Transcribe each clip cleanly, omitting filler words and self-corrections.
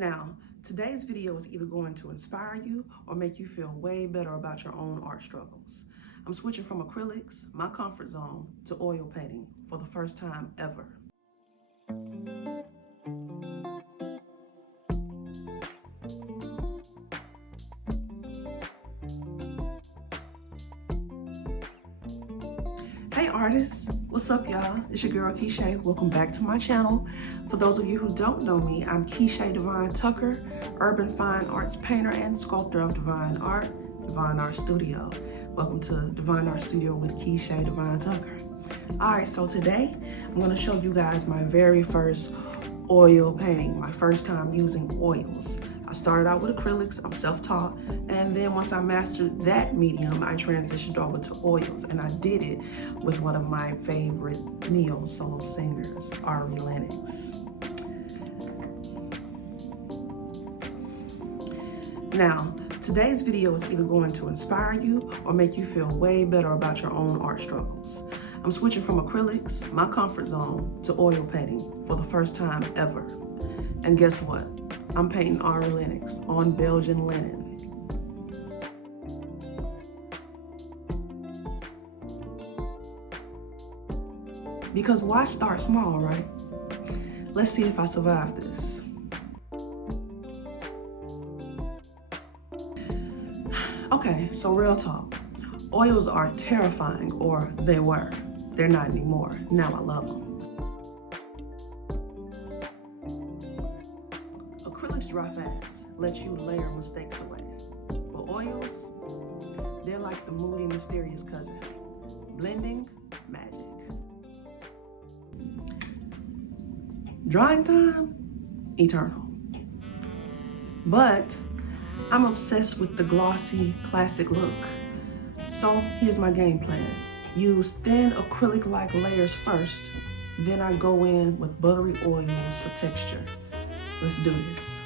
Now, today's video is either going to inspire you or make you feel way better about your own art struggles. I'm switching from acrylics, my comfort zone, to oil painting for the first time ever. Hey artists, what's up y'all? It's your girl Keshay. Welcome back to my channel. For those of you who don't know me, I'm Keshay Devine-Tucker, urban fine arts painter and sculptor of DevineArt Studio. Welcome to DevineArt Studio with Keshay Devine-Tucker. Alright, so today I'm going to show you guys my very first oil painting, my first time using oils. I started out with acrylics, I'm self-taught, and then once I mastered that medium, I transitioned over to oils, and I did it with one of my favorite neo-soul singers, Ari Lennox. Now, today's video is either going to inspire you or make you feel way better about your own art struggles. I'm switching from acrylics, my comfort zone, to oil painting for the first time ever. And guess what? I'm painting Ari Lennox on Belgian linen. Because why start small, right? Let's see if I survive this. Okay, so real talk. Oils are terrifying, or they were. They're not anymore. Now I love them. Acrylics dry fast, let you layer mistakes away. But oils, they're like the moody, mysterious cousin. Blending, magic. Drying time, eternal. But I'm obsessed with the glossy, classic look. So here's my game plan. Use thin acrylic-like layers first, then I go in with buttery oils for texture. Let's do this.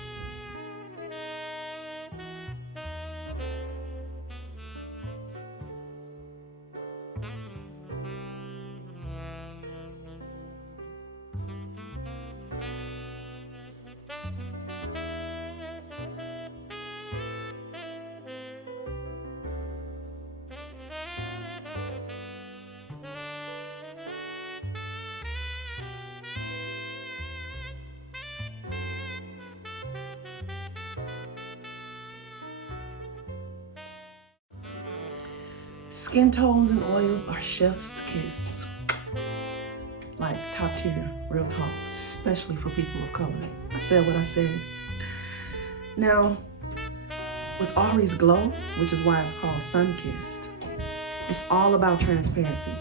Skin tones and oils are chef's kiss. Like top tier, real talk, especially for people of color. I said what I said. Now, with Ari's glow, which is why it's called sun-kissed, it's all about transparency.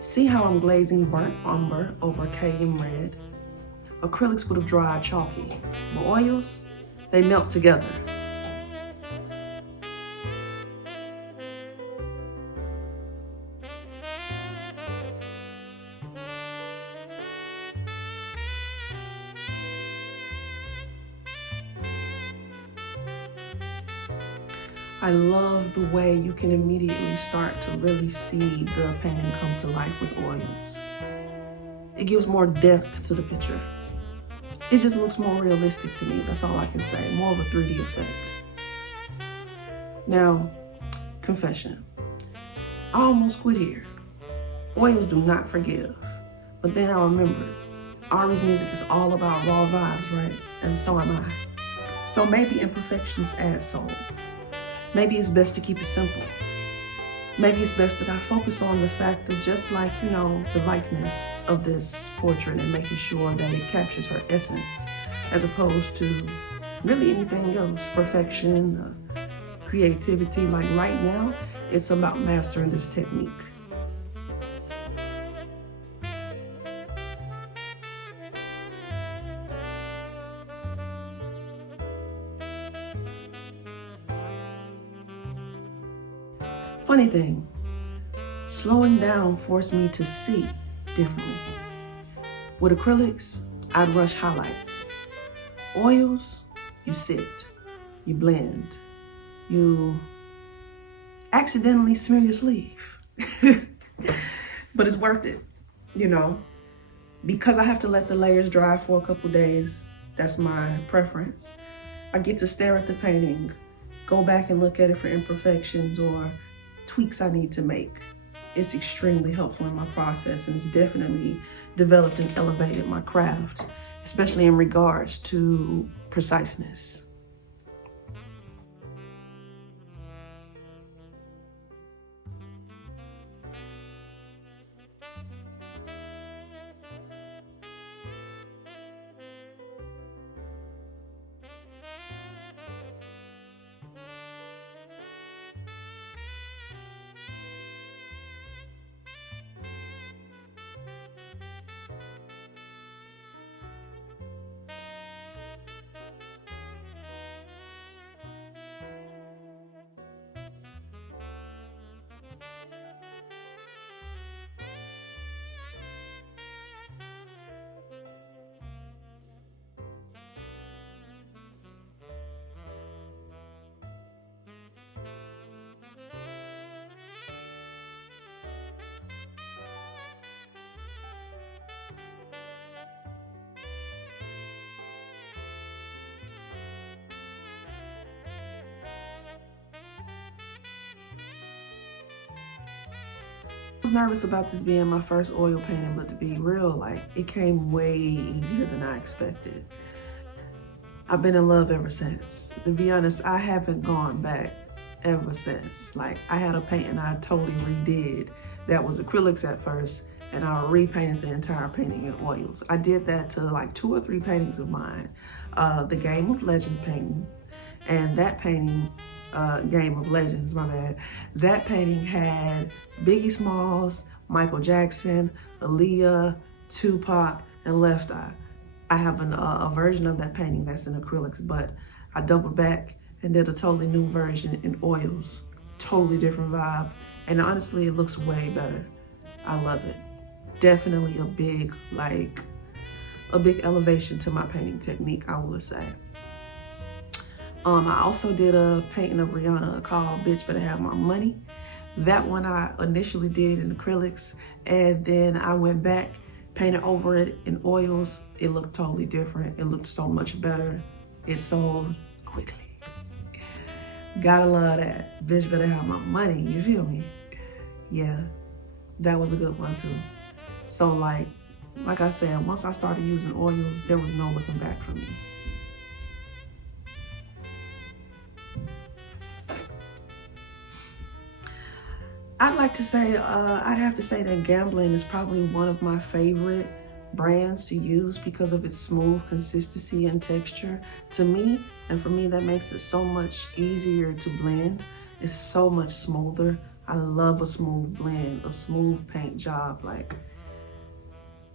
See how I'm glazing burnt umber over cayenne red? Acrylics would have dried chalky, but oils, they melt together. I love the way you can immediately start to really see the painting come to life with oils. It gives more depth to the picture. It just looks more realistic to me, that's all I can say, more of a 3D effect. Now, confession. I almost quit here. Oils do not forgive. But then I remembered, Ari's music is all about raw vibes, right? And so am I. So maybe imperfections add soul. Maybe it's best to keep it simple. Maybe it's best that I focus on the fact of just like, the likeness of this portrait and making sure that it captures her essence, as opposed to really anything else, perfection, creativity. Like right now, it's about mastering this technique. Funny thing, slowing down forced me to see differently. With acrylics, I'd rush highlights. Oils, you sit, you blend, you accidentally smear your sleeve. But it's worth it, Because I have to let the layers dry for a couple days, that's my preference. I get to stare at the painting, go back and look at it for imperfections or tweaks I need to make. It's extremely helpful in my process, and it's definitely developed and elevated my craft, especially in regards to preciseness. I was nervous about this being my first oil painting, but to be real, like, it came way easier than I expected. I've been in love ever since. To be honest, I haven't gone back ever since. Like, I had a painting I totally redid that was acrylics at first, and I repainted the entire painting in oils. I did that to like 2 or 3 paintings of mine. The Game of Legend painting, and that painting, Game of Legends, my bad. That painting had Biggie Smalls, Michael Jackson, Aaliyah, Tupac, and Left Eye. I have a version of that painting that's in acrylics, but I doubled back and did a totally new version in oils. Totally different vibe. And honestly, it looks way better. I love it. Definitely a big elevation to my painting technique, I would say. I also did a painting of Rihanna called Bitch Better Have My Money. That one I initially did in acrylics, and then I went back, painted over it in oils. It looked totally different. It looked so much better. It sold quickly. Gotta love that. Bitch better have my money, you feel me? Yeah, that was a good one too. So like I said, once I started using oils, there was no looking back for me. I'd have to say that Gambling is probably one of my favorite brands to use because of its smooth consistency and texture. To me, and for me, that makes it so much easier to blend. It's so much smoother. I love a smooth blend, a smooth paint job. Like,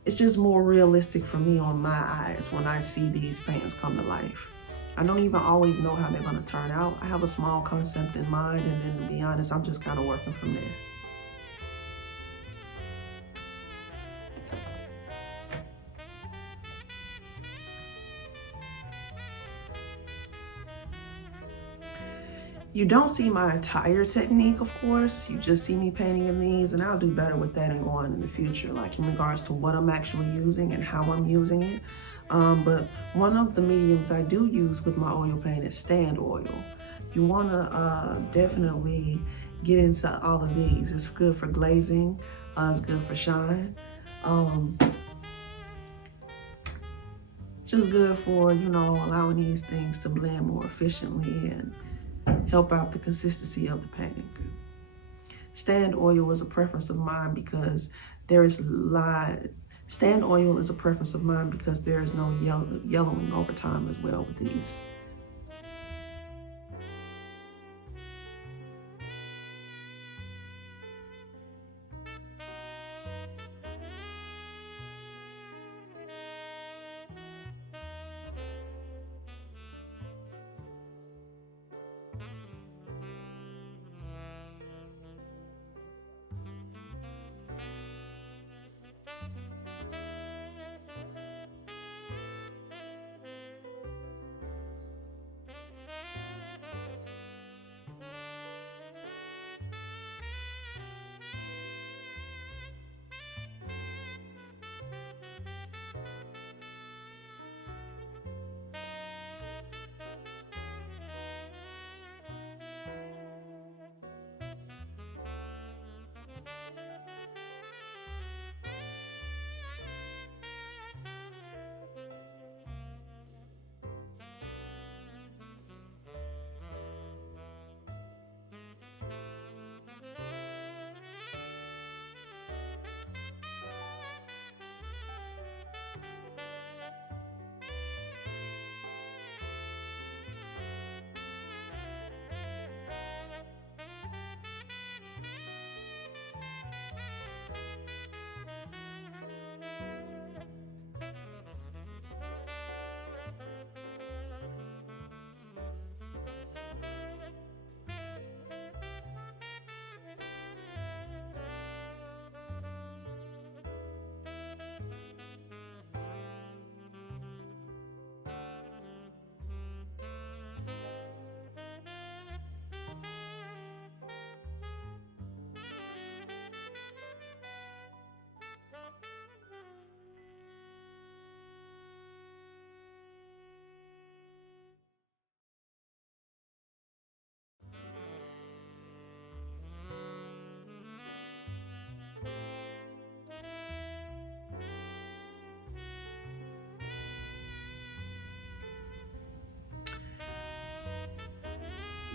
it's just more realistic for me on my eyes when I see these paintings come to life. I don't even always know how they're gonna turn out. I have a small concept in mind, and then to be honest, I'm just kind of working from there. You don't see my entire technique, of course. You just see me painting in these, and I'll do better with that and going in the future, like in regards to what I'm actually using and how I'm using it. But one of the mediums I do use with my oil paint is stand oil. You wanna definitely get into all of these. It's good for glazing, it's good for shine. Just good for, allowing these things to blend more efficiently and help out the consistency of the painting. Stand oil is a preference of mine because there is Stand oil is a preference of mine because there is no yellowing over time as well with these.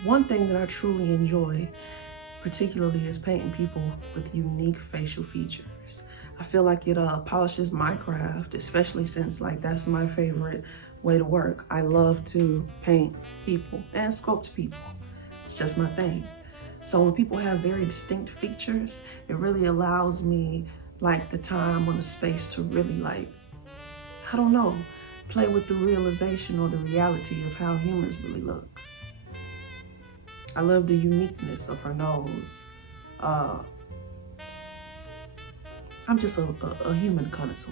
One thing that I truly enjoy particularly is painting people with unique facial features. I feel like it polishes my craft, especially since like that's my favorite way to work. I love to paint people and sculpt people. It's just my thing. So when people have very distinct features, it really allows me like the time or the space to really like, I don't know, play with the realization or the reality of how humans really look. I love the uniqueness of her nose. I'm just a human connoisseur.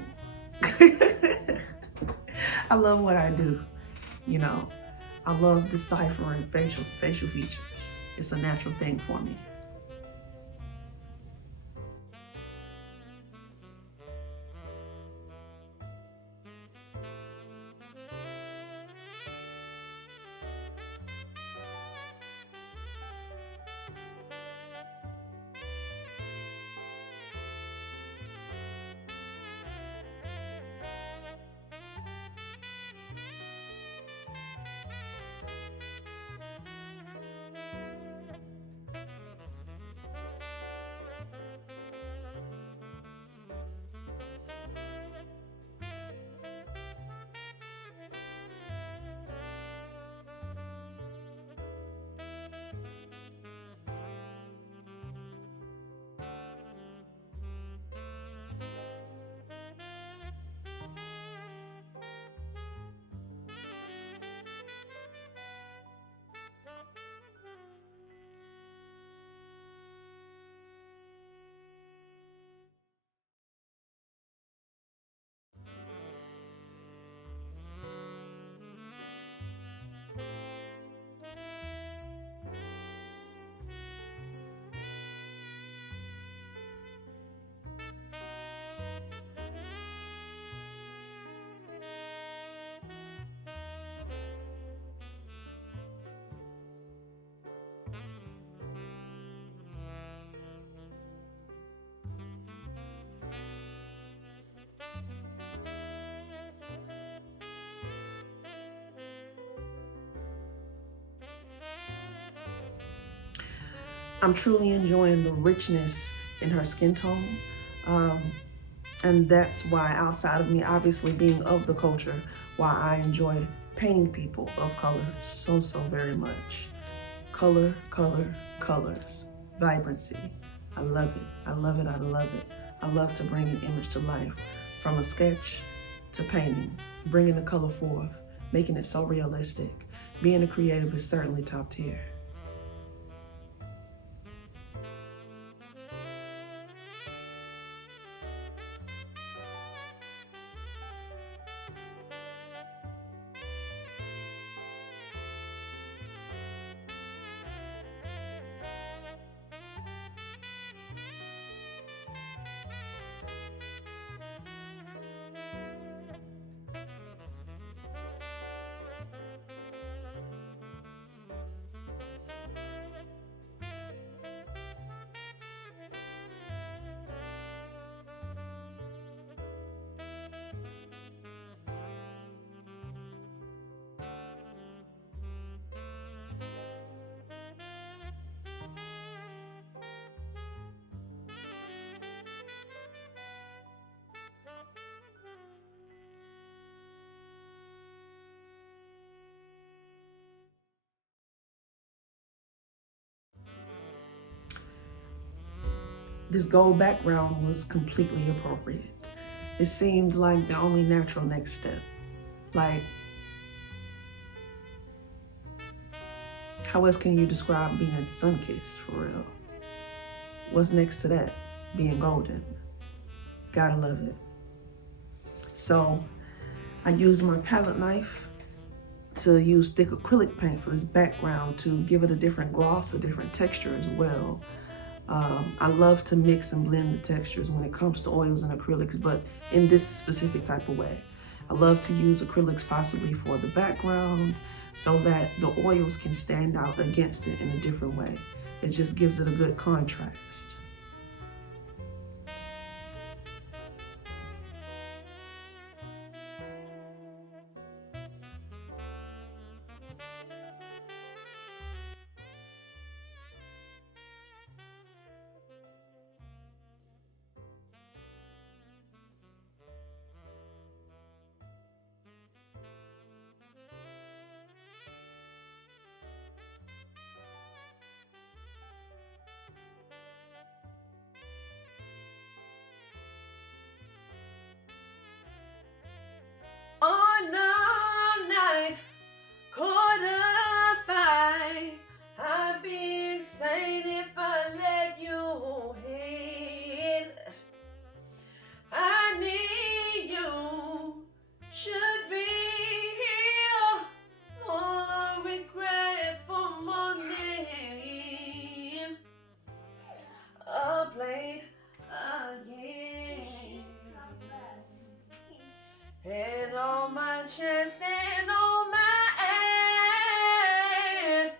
I love what I do, you know. I love deciphering facial features. It's a natural thing for me. I'm truly enjoying the richness in her skin tone. Um, and that's why, outside of me obviously being of the culture, why I enjoy painting people of color so very much. Color, color, colors, vibrancy. I love it. I love it. I love it. I love to bring an image to life, from a sketch to painting, bringing the color forth, making it so realistic. Being a creative is certainly top tier. This gold background was completely appropriate. It seemed like the only natural next step. Like, how else can you describe being sun-kissed for real? What's next to that? Being golden. Gotta love it. So I used my palette knife to use thick acrylic paint for this background to give it a different gloss, a different texture as well. I love to mix and blend the textures when it comes to oils and acrylics, but in this specific type of way. I love to use acrylics possibly for the background so that the oils can stand out against it in a different way. It just gives it a good contrast. should be here, full of regret for morning, up late again, and on my chest and on my ass,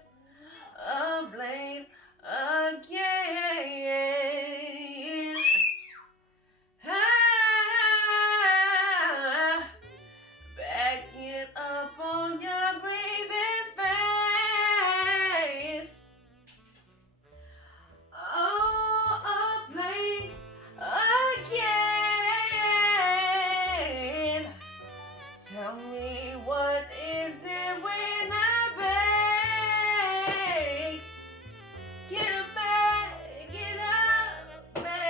up late again. Back it up on your breathing face. Oh, up late again. Tell me, what is it when I beg? Get up, back, get up, back.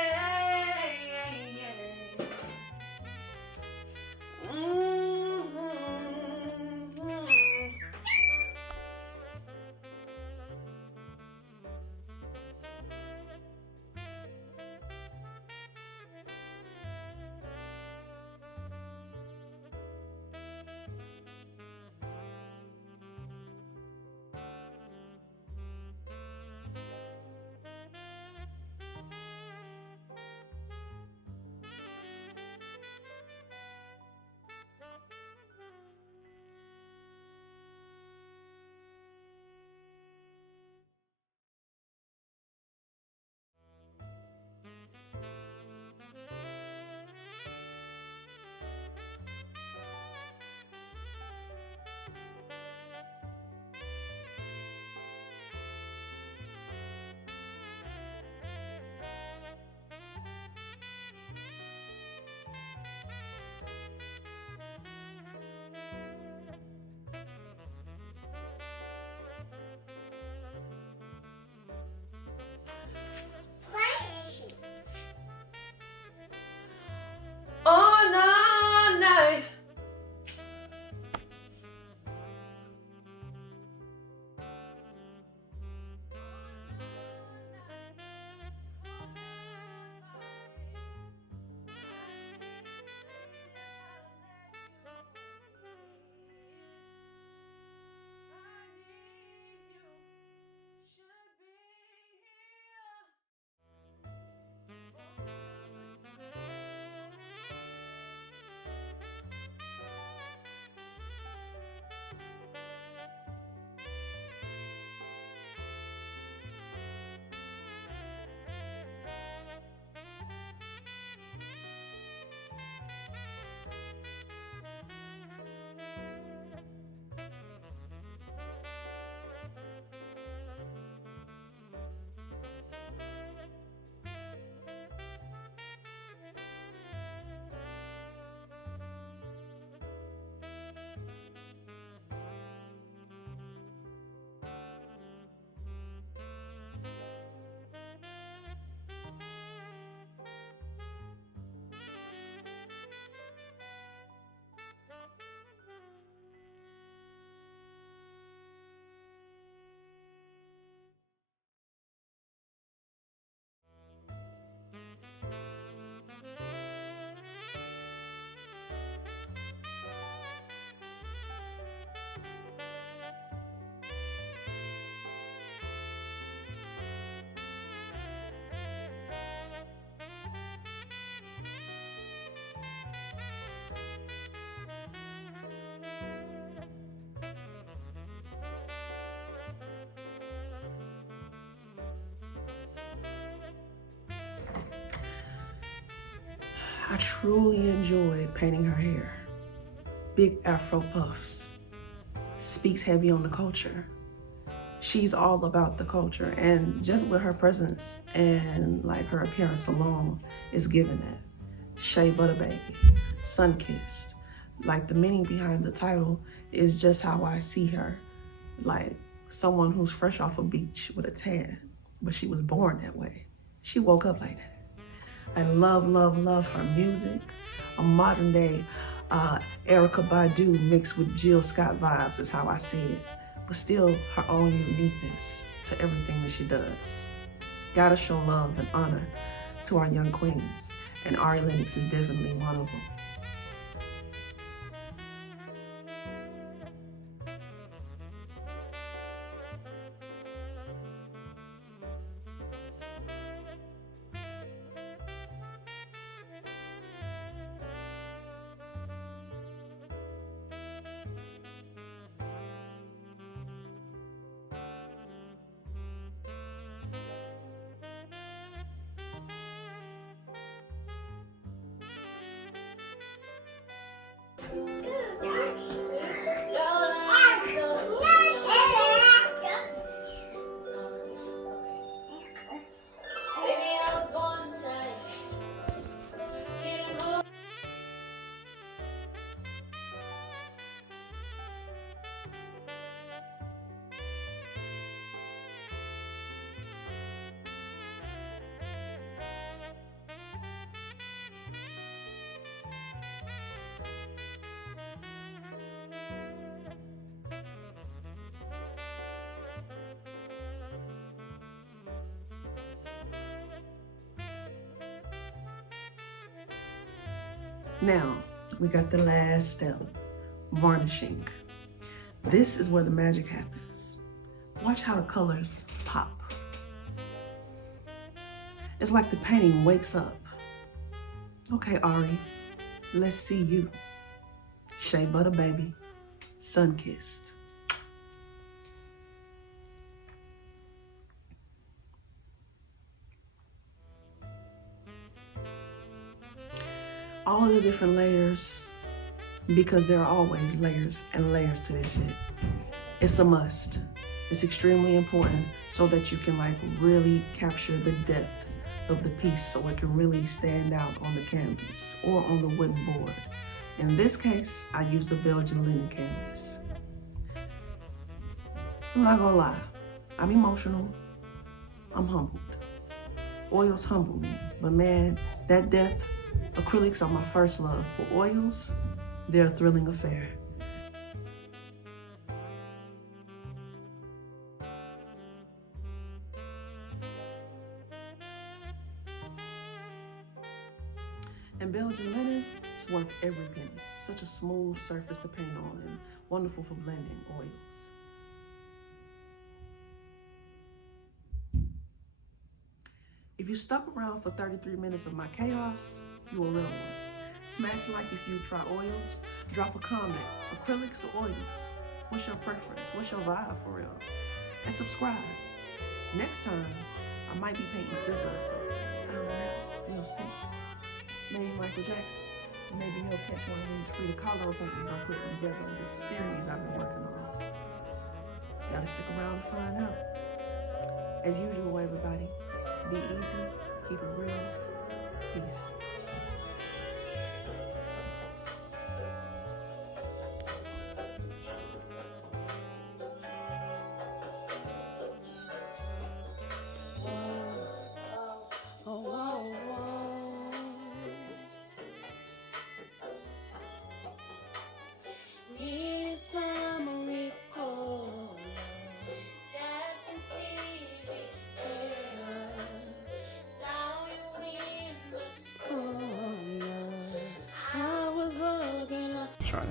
All night. I truly enjoyed painting her hair. Big afro puffs. Speaks heavy on the culture. She's all about the culture, and just with her presence and like her appearance alone is giving that. Shea Butter Baby, Sun Kissed. Like the meaning behind the title is just how I see her. Like someone who's fresh off a beach with a tan, but she was born that way. She woke up like that. I love, love, love her music. A modern day Erykah Badu mixed with Jill Scott vibes is how I see it. But still her own uniqueness to everything that she does. Gotta show love and honor to our young queens, and Ari Lennox is definitely one of them. Now, we got the last step, varnishing. This is where the magic happens. Watch how the colors pop. It's like the painting wakes up. Okay, Ari, let's see you. Shea butter baby, sun-kissed. All of the different layers, because there are always layers and layers to this shit. It's a must. It's extremely important so that you can like really capture the depth of the piece so it can really stand out on the canvas or on the wooden board. In this case, I used the Belgian linen canvas. I'm not gonna lie, I'm emotional, I'm humbled. Oils humble me, but man, that depth, acrylics are my first love, but oils, they're a thrilling affair. And Belgian linen is worth every penny. Such a smooth surface to paint on and wonderful for blending oils. If you stuck around for 33 minutes of my chaos, you a real one. Smash like if you try oils. Drop a comment, acrylics or oils? What's your preference? What's your vibe for real? And subscribe. Next time, I might be painting scissors or something. I don't know, we'll see. Maybe Michael Jackson. Maybe you'll catch one of these free to color paintings I'm putting together in this series I've been working on. Gotta stick around to find out. As usual, everybody, be easy, keep it real, peace. Try it.